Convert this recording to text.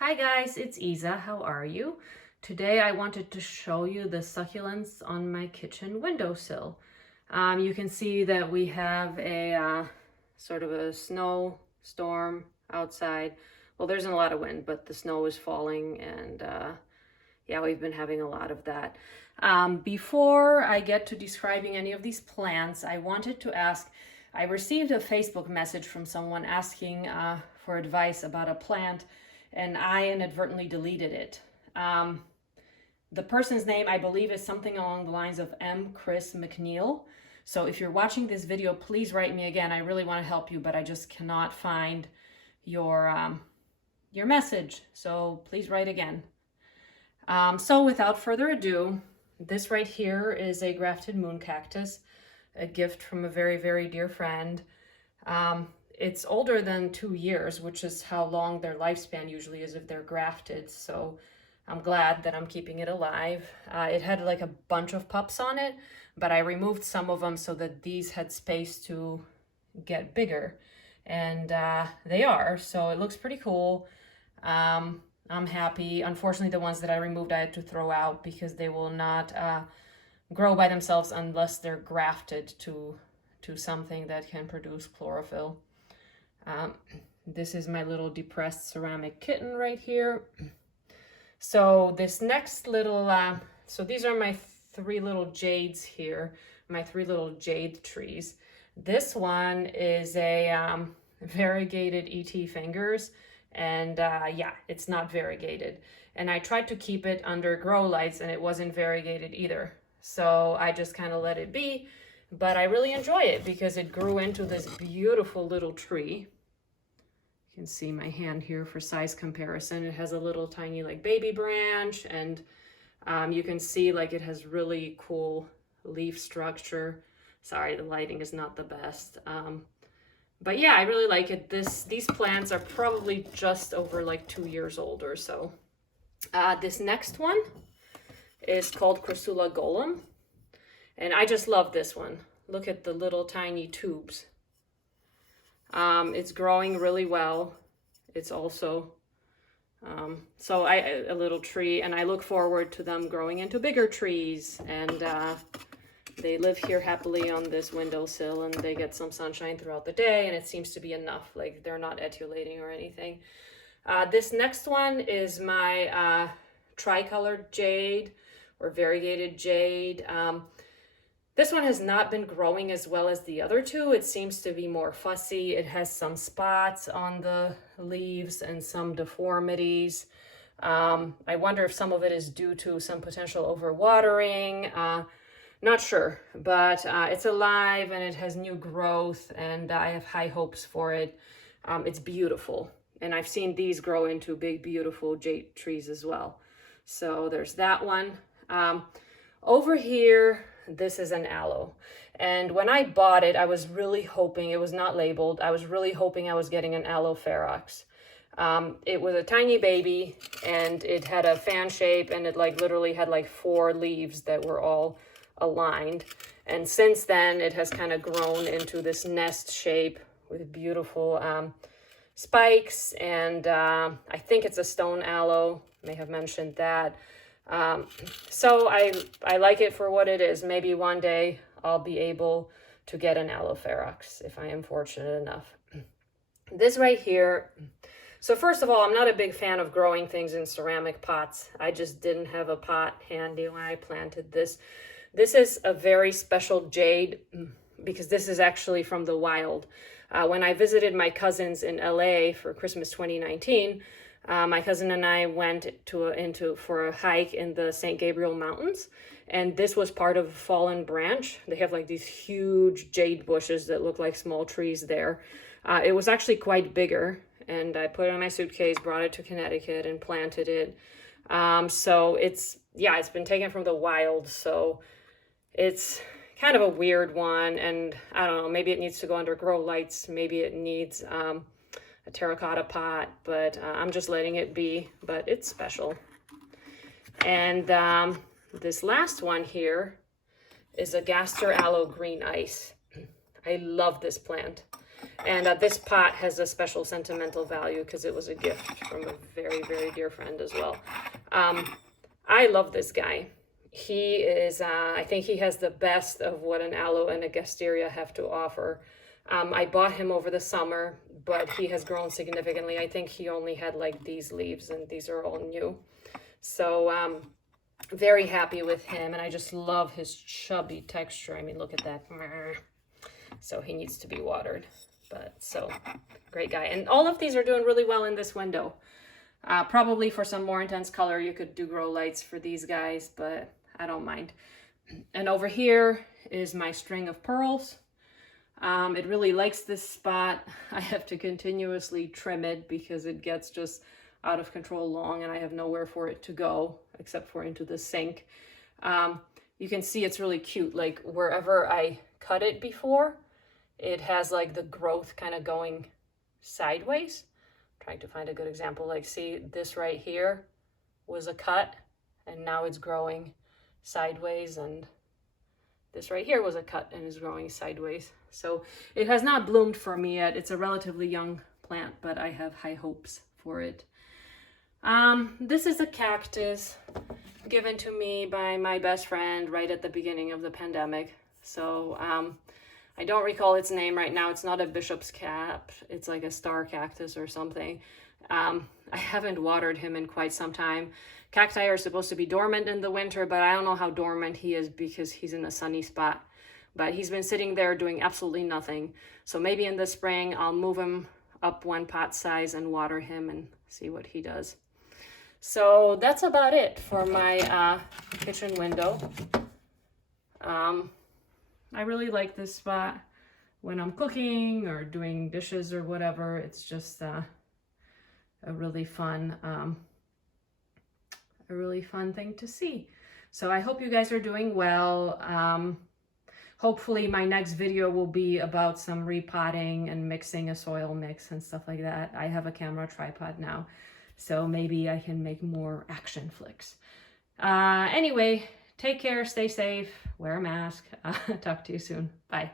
Hi guys, it's Isa. How are you? Today I wanted to show you the succulents on my kitchen windowsill. You can see that we have a sort of a snow storm outside. Well, there's a lot of wind, but the snow is falling and yeah, we've been having a lot of that. Before I get to describing any of these plants, I wanted to ask, I received a Facebook message from someone asking for advice about a plant, and I inadvertently deleted it. The person's name, I believe, is something along the lines of M. Chris McNeil. So if you're watching this video, please write me again. I really want to help you, but I just cannot find your message. So please write again. So without further ado, this right here is a grafted moon cactus, a gift from a very, very dear friend. It's older than 2 years, which is how long their lifespan usually is if they're grafted. So I'm glad that I'm keeping it alive. It had like a bunch of pups on it, but I removed some of them so that these had space to get bigger. And they are, so it looks pretty cool. I'm happy. Unfortunately, the ones that I removed, I had to throw out because they will not grow by themselves unless they're grafted to something that can produce chlorophyll. This is my little depressed ceramic kitten right here. So this next little, so these are my 3 little jades here, my 3 little jade trees. This one is a variegated ET fingers. And yeah, it's not variegated. And I tried to keep it under grow lights and it wasn't variegated either. So I just kind of let it be, but I really enjoy it because it grew into this beautiful little tree. You can see my hand here for size comparison. It has a little tiny like baby branch, and you can see like it has really cool leaf structure. Sorry, the lighting is not the best. But yeah, I really like it. These plants are probably just over like 2 years old or so. This next one is called Chrysula Golem. And I just love this one. Look at the little tiny tubes. It's growing really well. It's also, a little tree, and I look forward to them growing into bigger trees. And they live here happily on this windowsill, and they get some sunshine throughout the day, and it seems to be enough. Like, they're not etiolating or anything. This next one is my tricolored jade or variegated jade. This one has not been growing as well as the other 2. It seems to be more fussy. It has some spots on the leaves and some deformities. I wonder if some of it is due to some potential overwatering. Not sure, but it's alive and it has new growth, and I have high hopes for it. It's beautiful, and I've seen these grow into big, beautiful jade trees as well. So there's that one. Over here, this is an aloe, and when I bought it, I was really hoping, it was not labeled, I was really hoping I was getting an aloe ferox. It was a tiny baby, and it had a fan shape, and it like literally had like 4 leaves that were all aligned, and since then it has kind of grown into this nest shape with beautiful spikes, and I think it's a stone aloe, may have mentioned that. So I like it for what it is. Maybe one day I'll be able to get an aloe ferox if I am fortunate enough. This right here, so first of all, I'm not a big fan of growing things in ceramic pots. I just didn't have a pot handy when I planted this. This is a very special jade because this is actually from the wild. When I visited my cousins in LA for Christmas 2019, my cousin and I went for a hike in the St. Gabriel Mountains, and this was part of a fallen branch. They have like these huge jade bushes that look like small trees there. It was actually quite bigger, and I put it in my suitcase, brought it to Connecticut, and planted it. So it's been taken from the wild, so it's kind of a weird one, and I don't know, maybe it needs to go under grow lights, maybe it needs a terracotta pot, but I'm just letting it be, but it's special. And this last one here is a Gaster Aloe Green Ice. I love this plant. And this pot has a special sentimental value because it was a gift from a very, very dear friend as well. I love this guy. He is, I think he has the best of what an aloe and a gasteria have to offer. I bought him over the summer, but he has grown significantly. I think he only had like these leaves, and these are all new. So very happy with him, and I just love his chubby texture. I mean, look at that. So he needs to be watered, but so great guy. And all of these are doing really well in this window. Probably for some more intense color, you could do grow lights for these guys, but I don't mind. And over here is my string of pearls. It really likes this spot. I have to continuously trim it because it gets just out of control long, and I have nowhere for it to go except for into the sink. You can see it's really cute. Like wherever I cut it before, it has like the growth kind of going sideways. I'm trying to find a good example. Like see, this right here was a cut, and now it's growing sideways, and this right here was a cut and is growing sideways. So it has not bloomed for me yet. It's a relatively young plant, but I have high hopes for it. This is a cactus given to me by my best friend right at the beginning of the pandemic. So I don't recall its name right now. It's not a bishop's cap. It's like a star cactus or something. I haven't watered him in quite some time. Cacti are supposed to be dormant in the winter, but I don't know how dormant he is because he's in a sunny spot. But he's been sitting there doing absolutely nothing. So maybe in the spring, I'll move him up one pot size and water him and see what he does. So that's about it for my kitchen window. I really like this spot when I'm cooking or doing dishes or whatever. It's just a really fun thing to see. So I hope you guys are doing well. Hopefully my next video will be about some repotting and mixing a soil mix and stuff like that. I have a camera tripod now, so maybe I can make more action flicks. Anyway, take care, stay safe, wear a mask. Talk to you soon. Bye.